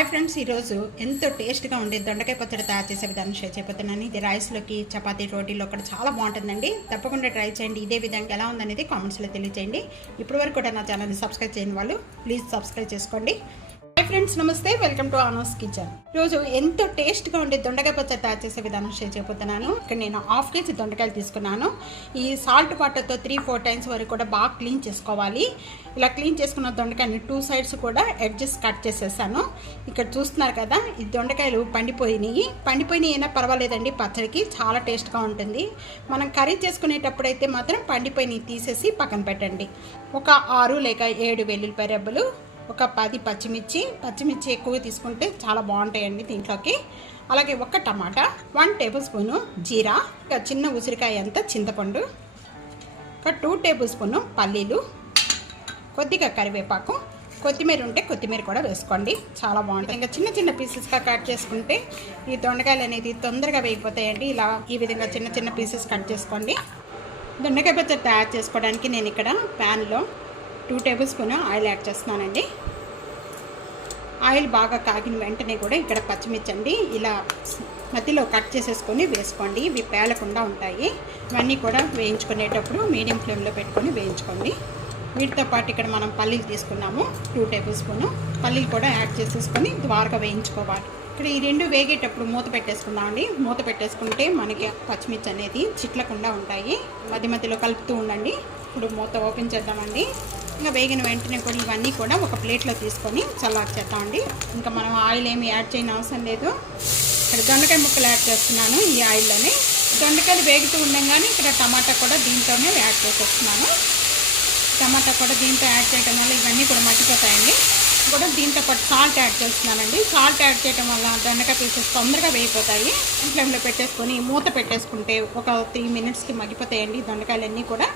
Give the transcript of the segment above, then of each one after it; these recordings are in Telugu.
హాయ్ ఫ్రెండ్స్, ఈరోజు ఎంతో టేస్ట్గా ఉండే దొండకాయ పచ్చడి తయారు చేసే విధానం షేర్ చేయబోతున్నాను. ఇది రైస్లోకి, చపాతీ, రోటీలో కూడా చాలా బాగుంటుందండి. తప్పకుండా ట్రై చేయండి. ఇదే విధంగా ఎలా ఉందనేది కామెంట్స్లో తెలియజేయండి. ఇప్పటివరకు కూడా నా ఛానల్ని సబ్స్క్రైబ్ చేయని వాళ్ళు ప్లీజ్ సబ్స్క్రైబ్ చేసుకోండి. హాయ్ ఫ్రెండ్స్, నమస్తే, వెల్కమ్ టు అనూస్ కిచెన్. ఈరోజు ఎంతో టేస్ట్గా ఉండే దొండకాయ పచ్చడి తయారు చేసే విధానం షేర్ చేయబోతున్నాను. ఇక్కడ నేను 1/2 kg దొండకాయలు తీసుకున్నాను. ఈ సాల్ట్ వాటర్తో 3-4 times వరకు కూడా బాగా క్లీన్ చేసుకోవాలి. ఇలా క్లీన్ చేసుకున్న దొండకాయని 2 sides కూడా ఎడ్జెస్ కట్ చేసేసాను. ఇక్కడ చూస్తున్నారు కదా, ఈ దొండకాయలు పండిపోయినాయి అయినా పర్వాలేదండి, పచ్చడికి చాలా టేస్ట్గా ఉంటుంది. మనం కర్రీ చేసుకునేటప్పుడు అయితే మాత్రం పండిపోయినవి తీసేసి పక్కన పెట్టండి. ఒక 6 లేక 7 వెల్లుల్లిపాయ రెబ్బలు, ఒక 10 పచ్చిమిర్చి ఎక్కువగా తీసుకుంటే చాలా బాగుంటాయండి దీంట్లోకి. అలాగే ఒక టమాటా, 1 tablespoon జీరా, ఒక చిన్న ఉసిరికాయ అంత చింతపండు, ఒక 2 tablespoon పల్లీలు, కొద్దిగా కరివేపాకు, కొత్తిమీర ఉంటే కొత్తిమీర కూడా వేసుకోండి, చాలా బాగుంటుంది. ఇంకా చిన్న చిన్న పీసెస్గా కట్ చేసుకుంటే ఈ దొండకాయలు అనేది తొందరగా వేగిపోతాయండి. ఇలా ఈ విధంగా చిన్న చిన్న పీసెస్ కట్ చేసుకోండి. దొండకాయ పచ్చడి తయారు చేసుకోవడానికి నేను ఇక్కడ ప్యాన్లో 2 tablespoon ఆయిల్ యాడ్ చేస్తున్నానండి. ఆయిల్ బాగా కాగిన వెంటనే కూడా ఇక్కడ పచ్చిమిర్చి అండి ఇలా మధ్యలో కట్ చేసేసుకొని వేసుకోండి. ఇవి పేలకుండా ఉంటాయి. ఇవన్నీ కూడా వేయించుకునేటప్పుడు మీడియం ఫ్లేమ్లో పెట్టుకొని వేయించుకోండి. వీటితో పాటు ఇక్కడ మనం పల్లీలు తీసుకున్నాము, 2 tablespoon పల్లీలు కూడా యాడ్ చేసేసుకొని ద్వారగా వేయించుకోవాలి. ఇక్కడ ఈ రెండు వేగేటప్పుడు మూత పెట్టేసుకుందామండి. మూత పెట్టేసుకుంటే మనకి పచ్చిమిర్చి అనేది చిట్లకుండా ఉంటాయి. మధ్యలో కలుపుతూ ఉండండి. ఇప్పుడు మూత ఓపెన్ చేద్దామండి. ఇంకా వేగిన వెంటనే కూడా ఇవన్నీ కూడా ఒక ప్లేట్లో తీసుకొని చల్లార్చేద్దామండి. ఇంకా మనం ఆయిల్ ఏమి యాడ్ చేయని అవసరం లేదు. ఇక్కడ దొండకాయ ముక్కలు యాడ్ చేస్తున్నాను ఈ ఆయిల్లోనే. దొండకాయలు వేగుతూ ఉండగానే ఇక్కడ టమాటా కూడా దీంట్లోనే యాడ్ చేసేస్తున్నాను. టమాటా కూడా దీంతో యాడ్ చేయడం వల్ల ఇవన్నీ కూడా మట్టిపోతాయండి. కూడా దీంతో పాటు సాల్ట్ యాడ్ చేస్తున్నానండి. సాల్ట్ యాడ్ చేయడం వల్ల దొండకాయ పీసెస్ తొందరగా వేగిపోతాయి. ఫ్లేమ్లో పెట్టేసుకొని మూత పెట్టేసుకుంటే ఒక 3 minutesకి మగ్గిపోతాయండి దొండకాయలన్నీ కూడా.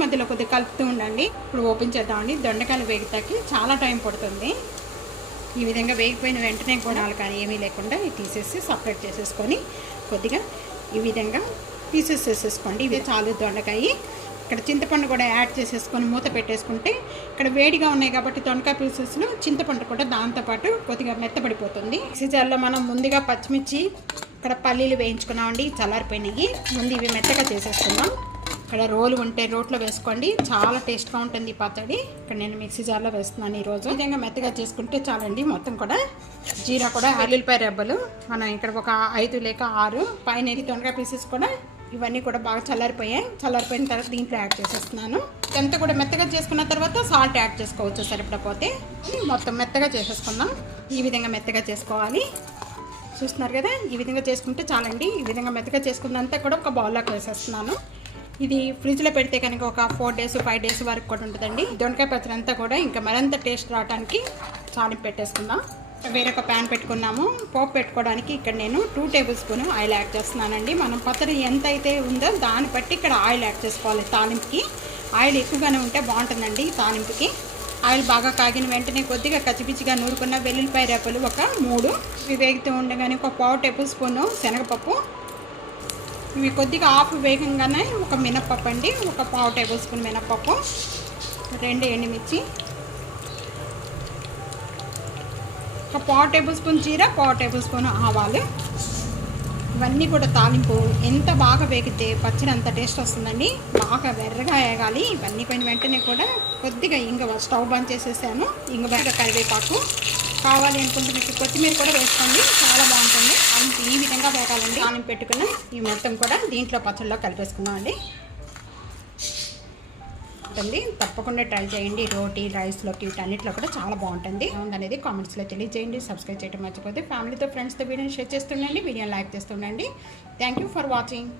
మధ్యలో కొద్దిగా కలుపుతూ ఉండండి. ఇప్పుడు ఓపెన్ చేద్దామండి. దొండకాయలు వేగితాకి చాలా టైం పడుతుంది. ఈ విధంగా వేగిపోయిన వెంటనే కూడా కానీ ఏమీ లేకుండా తీసేసి సపరేట్ చేసేసుకొని కొద్దిగా ఈ విధంగా పీసెస్ వేసేసుకోండి. ఇవి చాలు దొండకాయ. ఇక్కడ చింతపండు కూడా యాడ్ చేసేసుకొని మూత పెట్టేసుకుంటే ఇక్కడ వేడిగా ఉన్నాయి కాబట్టి దొండకాయ పీసెస్లో చింతపండు కూడా దాంతోపాటు కొద్దిగా మెత్తబడిపోతుంది. మిక్సీ జార్లో మనం ముందుగా పచ్చిమిర్చి, ఇక్కడ పల్లీలు వేయించుకున్నామండి, చల్లారిపోయినాయి. ముందు ఇవి మెత్తగా చేసేసుకుందాం. ఇక్కడ రోలు ఉంటే రోట్లో వేసుకోండి, చాలా టేస్ట్గా ఉంటుంది ఈ పచ్చడి. ఇక్కడ నేను మిక్సీ జార్లో వేస్తున్నాను ఈరోజు. ఈ విధంగా మెత్తగా చేసుకుంటే చాలండి. మొత్తం కూడా జీరా కూడా, వెల్లుల్లిపాయ రెబ్బలు మనం ఇక్కడ ఒక 5 లేక 6 పైన దొండకాయ పీసెస్ కూడా ఇవన్నీ కూడా బాగా చల్లారిపోయిన తర్వాత దీంట్లో యాడ్ చేసేస్తున్నాను. ఎంత కూడా మెత్తగా చేసుకున్న తర్వాత సాల్ట్ యాడ్ చేసుకోవచ్చు సరిపడపోతే. మొత్తం మెత్తగా చేసేసుకుందాం. ఈ విధంగా మెత్తగా చేసుకోవాలి. చూస్తున్నారు కదా, ఈ విధంగా చేసుకుంటే చాలండి. ఈ విధంగా మెత్తగా చేసుకున్నంతా కూడా ఒక బౌల్లోకి వేసేస్తున్నాను. ఇది ఫ్రిడ్జ్లో పెడితే కనుక ఒక 4 days 5 days వరకు కూడా ఉంటుందండి. దొండకాయ పచ్చడి అంతా కూడా ఇంకా మరింత టేస్ట్ రావడానికి చాలింపు పెట్టేసుకుందాం. వేరొక ప్యాన్ పెట్టుకున్నాము. పోపు పెట్టుకోవడానికి ఇక్కడ నేను 2 tablespoon ఆయిల్ యాడ్ చేస్తున్నానండి. మనం పచ్చడి ఎంత అయితే ఉందో దాన్ని బట్టి ఇక్కడ ఆయిల్ యాడ్ చేసుకోవాలి. తాలింపుకి ఆయిల్ ఎక్కువగానే ఉంటే బాగుంటుందండి. తాలింపుకి ఆయిల్ బాగా కాగిన వెంటనే కొద్దిగా కచ్చిపిచ్చిగా నూరుకున్న వెల్లుల్లిపాయ రెబ్బలు ఒక 3, ఇవి వేగుతూ ఉండగానే ఒక 1/4 tablespoon శనగపప్పు, ఇవి కొద్దిగా ఆఫ్ వేగంగానే ఒక మినప్పప్పు అండి, ఒక 1/4 tablespoon మినప్పప్పు, 2 ఎండుమిర్చి, ఒక 1/4 tablespoon జీరా, 1/4 tablespoon ఆవాలు. ఇవన్నీ కూడా తాలింపు ఎంత బాగా వేగితే పచ్చడి అంత టేస్ట్ వస్తుందండి. బాగా వెర్రగా వేగాలి. ఇవన్నీ పైన వెంటనే కూడా కొద్దిగా స్టవ్ బంద్ చేసేసాను. బాగా కరివేపాకు కావాలి అనుకుంటే మీకు కొత్తిమీర కూడా వేసుకోండి, చాలా బాగుంటుంది. అంత ఈ విధంగా వేగాలండి. తాలింపు పెట్టుకుని ఈ మొత్తం కూడా దీంట్లో పచ్చడిలో కలిపేసుకుందాం అండి. తప్పకుండా ట్రై చేయండి. రోటీ, రైస్లోకి వీటన్నిటిలో కూడా చాలా బాగుంటుంది. ఉందనేది కామెంట్స్లో తెలియజేయండి. సబ్స్క్రైబ్ చేయడం మర్చిపోతే ఫ్యామిలీతో, ఫ్రెండ్స్తో వీడియోని షేర్ చేస్తుండండి. వీడియోని లైక్ చేస్తుండండి. Thank you for watching.